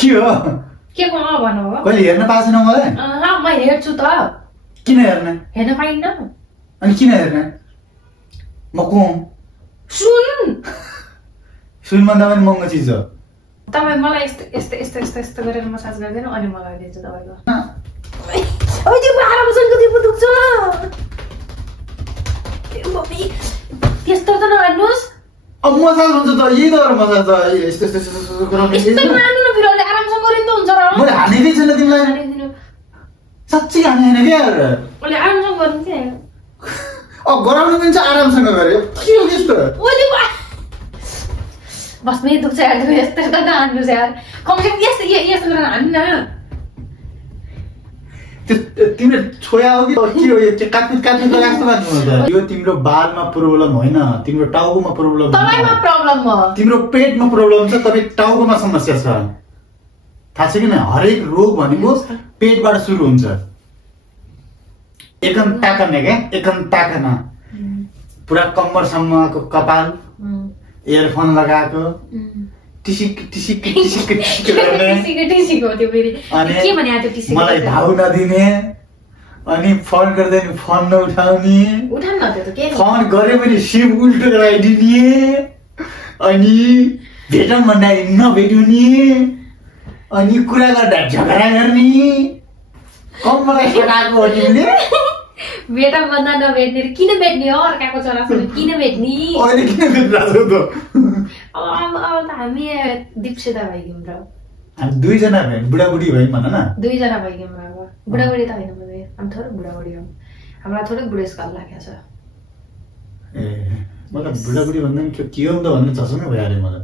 के हो के को भन्नु हो कहिले हेर्न पाएको छैन मलाई म हेर्छु त किन हेर्ने हेर्न पाइन्न अनि किन हेर्ने म को हुँ सुन भन्दा पनि महँगो चिज हो तपाईँ मलाई यस्तो गरेर मसाज गर्दैन अनि मलाई दिन्छ तपाईँको आरामसँग दिएको दुख्छ त्यस्तो त नहान्नुहोस् अब मसाज हुन्छ त यही त मसाज त यस्तो मान्नु न फेरि अलि आरामसँग गरे त हुन्छ र मैले हानेकै छैन तिमीलाई साँच्चै हाने होइन क्या अलि आरामसँग गर्नु के अब गराउनु पनि चाहिँ आरामसँग गरे के हो त्यस्तो बस्नै दुख्छ यार यस्तो त नहान्नुहोस् यार कमसेकम यस्तो गरेर हान्नु न तिम्रो छोया हो कि के हो यो काट्नु जस्तो लाग्नु त यो तिम्रो बालमा प्रब्लम होइन तिम्रो टाउकोमा प्रब्लम तपाईमा प्रब्लम हो तिम्रो पेटमा प्रब्लम छ तपाईँ टाउकोमा समस्या छ थाहा छ किन हरेक रोग भनेको पेटबाट सुरु हुन्छ एकदम ताकना पुरा कम्मरसम्मको कपाल इयरफोन लगाएको टिसिक मलाई भाउ नदिने अनि फोन गर्दा नि फोन नउठाउने फोन गरे पनि सिम उल्टो लगाइदिने अनि भेटौँ भन्दाखेरि नभेट्ने अनि कुरा गर्दा झगडा गर्ने मलाई सकाएको हो तिमीले भेटौँ भन्दा नभेट्ने किन भेट्ने हो अर्काको छोरासँग किन भेट्ने अहिले किन भेट्नु त अब त हामी दीक्षिता भइगयौँ र हामी दुईजना बुढाबुढी भयौँ भन न दुईजना भइगयौँ अब बुढाबुढी त होइन भने हामी थोरै बुढाबुढी हौँ हामीलाई थोरै बुढेसकाल लागेको छ ए मतलब बुढाबुढी भन्दा पनि के हो त भन्ने चस्मै भइहाल्यो मलाई